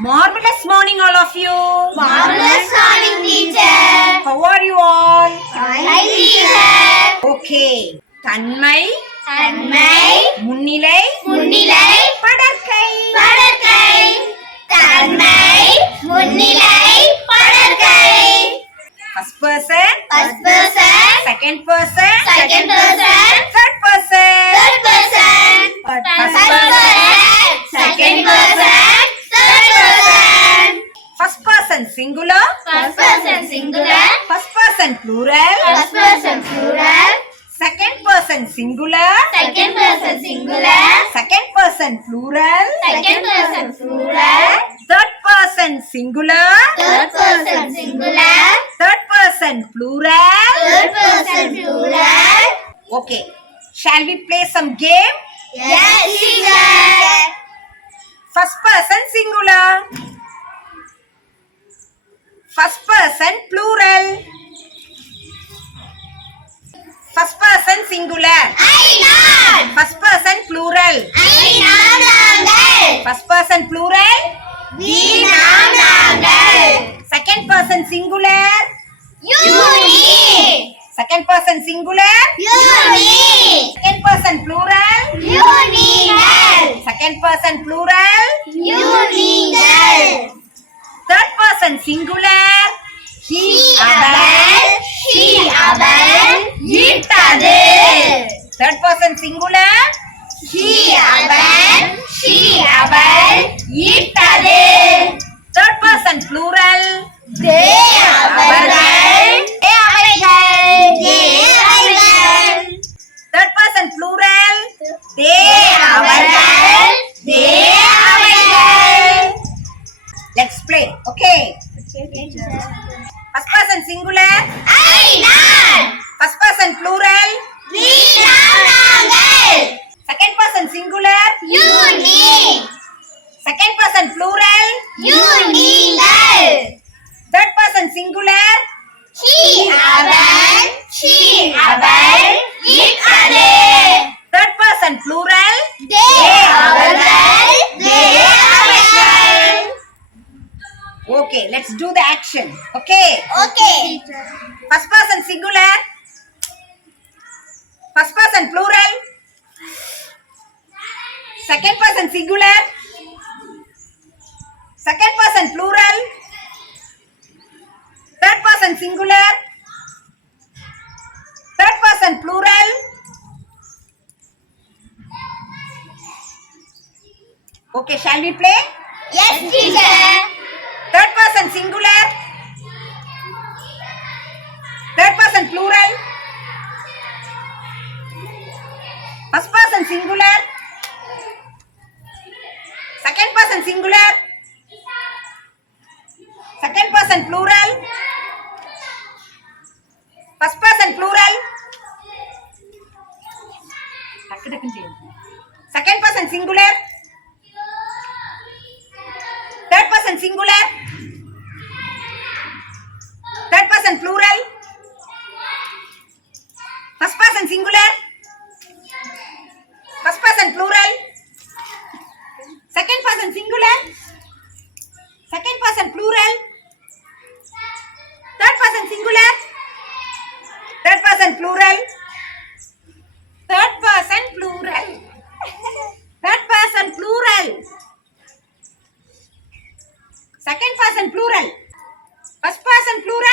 Marvelous morning, all of you. Marvelous morning, teacher. How are you all? Hi, teacher. Okay. தன்மை, தன்மை, முன்னிலை, முன்னிலை, படர்க்கை. படர்க்கை. தன்மை, முன்னிலை, படர்க்கை. First person, First person, second person, second person, third person. third person. First First person, person, second person, third person. first person singular, First person singular, first person plural, first person plural, second person singular, second person singular, second person plural, second person plural, third person singular, third person singular, third person plural. third person plural. Okay. Shall we play some game? Yes, teacher. First person singular. First person plural. First person singular. I not. First person plural. I not. First person plural. We not. Second person singular. You me. Second person singular. You me. Second person plural. You need. Second person plural. You need. Third person singular. He, அவள், she அவள், இட்டது. Third person singular. He அவள், she அவள், இட்டது. Third person plural. they அவர்கள், They அவைகள். they அவர்கள். Third person plural. They அவர்கள், they அவர்கள். Let's play. Okay. First person singular. I not. First person plural. we நாங்கள். Second person singular. you need. Second person plural. you நீங்கள். Third person singular. he அவள், she அவள், இட்டது. Third person plural. they அவர்கள், they அவர்கள். Okay, let's do the action. Okay. Okay. First person singular. First person plural. Second person singular. Second person plural. Third person singular. Third person plural. Okay, shall we play? Yes, teacher. Third person singular. Third person plural. First person singular. Second person singular. Second person plural. First person plural. Second person singular. Third person singular. Third person plural. First person singular. First person plural. Second person singular. Second person plural. Third person singular. Third person plural. Third person plural. Third person plural. Second person plural. First person plural.